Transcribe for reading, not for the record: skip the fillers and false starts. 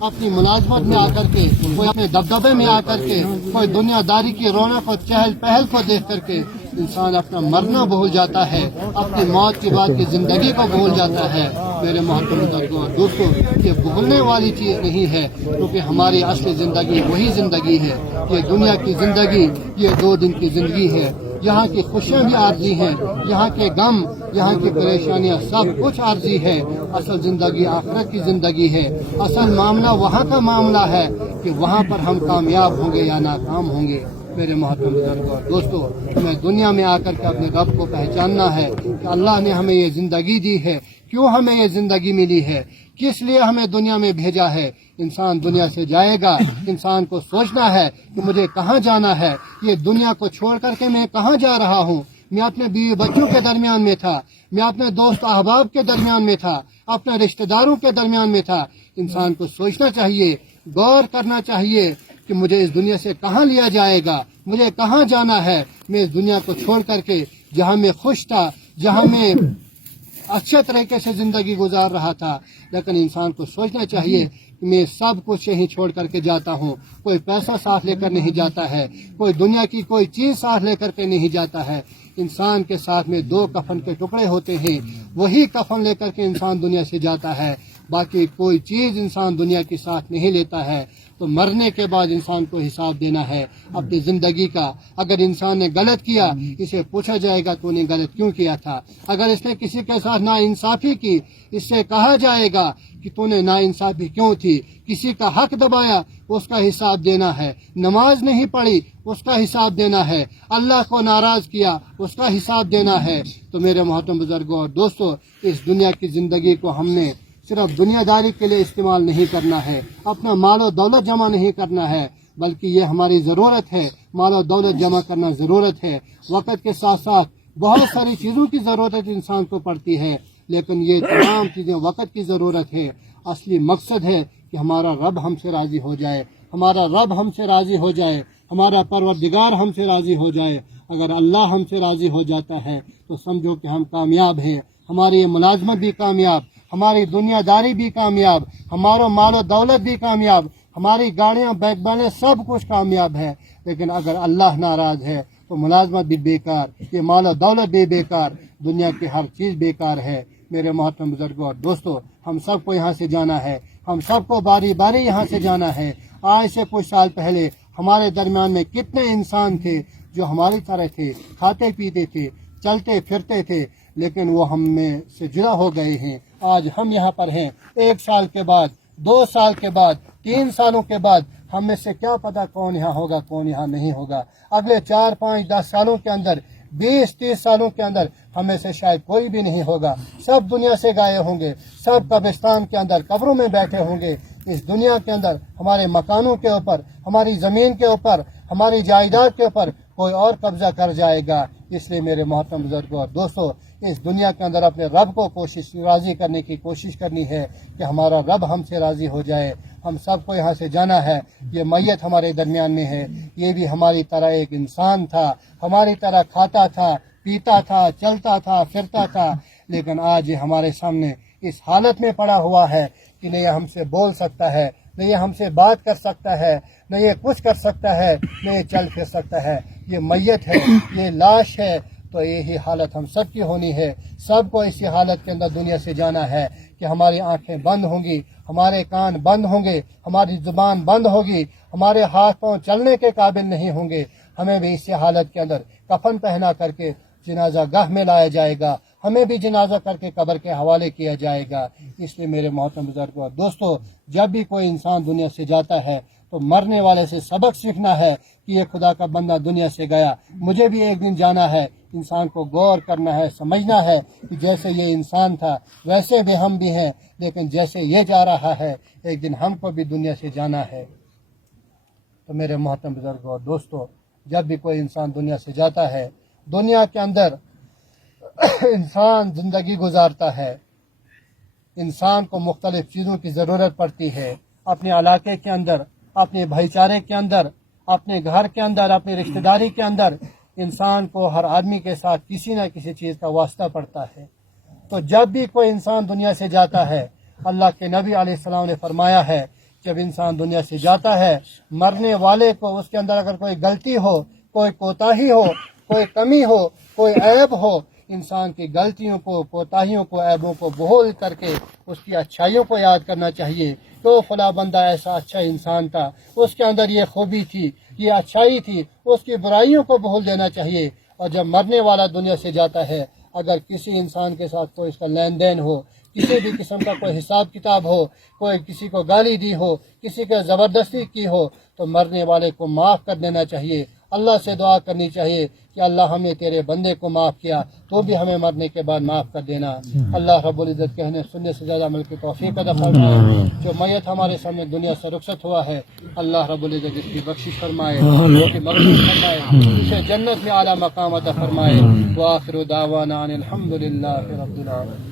अपनी मुलाजमत में आकर के, कोई अपने दबदबे में आकर के, कोई दुनियादारी की रौनक और चहल पहल को देख करके इंसान अपना मरना भूल जाता है, अपनी मौत के बाद की जिंदगी को भूल जाता है। मेरे मोहतरम बुजुर्गों और दोस्तों, ये भूलने वाली चीज नहीं है, क्योंकि हमारी असली जिंदगी वही जिंदगी है। ये दुनिया की जिंदगी ये 2 दिन की जिंदगी है। यहाँ की खुशियाँ भी आर्जी हैं, यहाँ के गम, यहाँ की परेशानियाँ सब कुछ आर्जी है। असल जिंदगी आखिरत की जिंदगी है। असल मामला वहाँ का मामला है कि वहाँ पर हम कामयाब होंगे या नाकाम होंगे। मेरे मोहतरम बुजुर्गों और दोस्तों, हमें दुनिया में आकर के अपने रब को पहचानना है कि अल्लाह ने हमें ये जिंदगी दी है, क्यों हमें ये जिंदगी मिली है, किस लिए हमें दुनिया में भेजा है। इंसान दुनिया से जाएगा, इंसान को सोचना है कि मुझे कहाँ जाना है, ये दुनिया को छोड़ करके मैं कहाँ जा रहा हूँ। मैं अपने बीवी बच्चों के दरमियान में था, मैं अपने दोस्त अहबाब के दरमियान में था, अपने रिश्तेदारों के दरमियान में था। इंसान को सोचना चाहिए, गौर करना चाहिए कि मुझे इस दुनिया से कहाँ लिया जाएगा, मुझे कहाँ जाना है। मैं इस दुनिया को छोड़ करके जहाँ मैं खुश था, जहाँ मैं अच्छे तरीके से जिंदगी गुजार रहा था, लेकिन इंसान को सोचना चाहिए कि मैं सब कुछ यहीं छोड़ करके जाता हूँ। कोई पैसा साथ लेकर नहीं जाता है, कोई दुनिया की कोई चीज साथ लेकर के नहीं जाता है। इंसान के साथ में 2 कफन के टुकड़े होते हैं, वही कफन लेकर के इंसान दुनिया से जाता है। बाकी कोई चीज इंसान दुनिया के साथ नहीं लेता है। तो मरने के बाद इंसान को हिसाब देना है अपनी जिंदगी का। अगर इंसान ने गलत किया, इसे पूछा जाएगा तूने गलत क्यों किया था। अगर इसने किसी के साथ नाइंसाफी की, इससे कहा जाएगा कि तूने नाइंसाफी क्यों थी। किसी का हक दबाया, उसका हिसाब देना है। नमाज नहीं पढ़ी, उसका हिसाब देना है। अल्लाह को नाराज किया, उसका हिसाब देना है। तो मेरे मोहतरम बुजुर्गों और दोस्तों, इस दुनिया की जिंदगी को हमने सिर्फ दुनियादारी के लिए इस्तेमाल नहीं करना है, अपना माल और दौलत जमा नहीं करना है, बल्कि ये हमारी ज़रूरत है। माल और दौलत जमा करना ज़रूरत है। वक़्त के साथ साथ बहुत सारी चीज़ों की ज़रूरत इंसान को पड़ती है, लेकिन ये तमाम चीज़ें वक़्त की ज़रूरत है। असली मकसद है कि हमारा रब हमसे राज़ी हो जाए, हमारा रब हमसे राज़ी हो जाए, हमारा परवरदिगार हमसे राज़ी हो जाए। अगर अल्लाह हमसे राज़ी हो जाता है तो समझो कि हम कामयाब हैं। हमारी ये मुलाजमत भी कामयाब, हमारी दुनियादारी भी कामयाब, हमारा माल और दौलत भी कामयाब, हमारी गाड़ियाँ बैकबाने सब कुछ कामयाब है। लेकिन अगर अल्लाह नाराज है तो मुलाजमत भी बेकार, ये माल और दौलत भी बेकार, दुनिया की हर चीज़ बेकार है। मेरे मोहतरम बुजुर्गों और दोस्तों, हम सबको यहाँ से जाना है, हम सबको बारी बारी यहाँ से जाना है। आज से कुछ साल पहले हमारे दरमियान में कितने इंसान थे जो हमारी तरह थे, खाते पीते थे, चलते फिरते थे, लेकिन वो हम में से जुदा हो गए हैं। आज हम यहाँ पर हैं, 1 साल के बाद, 2 साल के बाद, 3 सालों के बाद हम में से क्या पता कौन यहाँ होगा, कौन यहाँ नहीं होगा। अगले 4, 5, 10 सालों के अंदर, 20, 30 सालों के अंदर हमें से शायद कोई भी नहीं होगा। सब दुनिया से गए होंगे, सब कब्रिस्तान के अंदर कब्रों में बैठे होंगे। इस दुनिया के अंदर हमारे मकानों के ऊपर, हमारी ज़मीन के ऊपर, हमारी जायदाद के ऊपर कोई और कब्जा कर जाएगा। इसलिए मेरे मोहतरम बुजुर्गों और दोस्तों, इस दुनिया के अंदर अपने रब को राज़ी करने की कोशिश करनी है कि हमारा रब हमसे राज़ी हो जाए। हम सबको यहाँ से जाना है। ये मैयत हमारे दरमियान में है, ये भी हमारी तरह एक इंसान था, हमारी तरह खाता था, पीता था, चलता था, फिरता था, लेकिन आज ये हमारे सामने इस हालत में पड़ा हुआ है कि न ये हमसे बोल सकता है, न ये हमसे बात कर सकता है, न ये कुछ कर सकता है, न ये चल फिर सकता है। ये मैयत है, ये लाश है। तो यही हालत हम सब की होनी है। सबको इसी हालत के अंदर दुनिया से जाना है कि हमारी आंखें बंद होंगी, हमारे कान बंद होंगे, हमारी जुबान बंद होगी, हमारे हाथ पांव चलने के काबिल नहीं होंगे। हमें भी इसी हालत के अंदर कफन पहना करके जनाजा गाह में लाया जाएगा, हमें भी जनाजा करके कब्र के हवाले किया जाएगा। इसलिए मेरे मोहतरम बुजुर्गों और दोस्तों, जब भी कोई इंसान दुनिया से जाता है तो मरने वाले से सबक सीखना है कि ये खुदा का बंदा दुनिया से गया, मुझे भी एक दिन जाना है। इंसान को गौर करना है, समझना है कि जैसे ये इंसान था वैसे भी हम भी हैं, लेकिन जैसे ये जा रहा है एक दिन हमको भी दुनिया से जाना है। तो मेरे मोहतरम बुजुर्गों और दोस्तों, जब भी कोई इंसान दुनिया से जाता है, दुनिया के अंदर इंसान ज़िंदगी गुजारता है। इंसान को मुख्तलिफ चीज़ों की ज़रूरत पड़ती है। अपने इलाके के अंदर, अपने भाईचारे के अंदर, अपने घर के अंदर, अपनी रिश्तेदारी के अंदर इंसान को हर आदमी के साथ किसी न किसी चीज़ का वास्ता पड़ता है। तो जब भी कोई इंसान दुनिया से जाता है, अल्लाह के नबी अलैहिस्सलाम ने फरमाया है جب انسان دنیا سے جاتا ہے مرنے والے کو اس کے اندر اگر کوئی غلطی ہو، کوئی کوتاہی ہو، کوئی کمی ہو، کوئی عیب ہو، انسان کی غلطیوں کو، کوتاہیوں کو، عیبوں کو بھول کر کے اس کی اچھائیوں کو یاد کرنا چاہیے. تو فلاں بندہ ایسا اچھا انسان تھا، اس کے اندر یہ خوبی تھی، یہ اچھائی تھی، اس کی برائیوں کو بھول دینا چاہیے. اور جب مرنے والا دنیا سے جاتا ہے، اگر کسی انسان کے ساتھ کوئی اس کا لین دین ہو، کسی بھی قسم کا کوئی حساب کتاب ہو، کوئی کسی کو گالی دی ہو، کسی کو زبردستی کی ہو، تو مرنے والے کو معاف کر دینا چاہیے. اللہ سے دعا کرنی چاہیے کہ اللہ ہمیں تیرے بندے کو معاف کیا، تو بھی ہمیں مرنے کے بعد معاف کر دینا. اللہ رب العزت کہنے سننے سے زیادہ عمل کی توفیق عطا فرمائے. جو میت ہمارے سامنے دنیا سے رخصت ہوا ہے، اللہ رب العزت اس کی بخشش فرمائے، اس کی مغفرت فرمائے، اسے جنت میں اعلیٰ مقام عطا فرمائے. وآخر دعوانا ان الحمد للہ رب العالمین.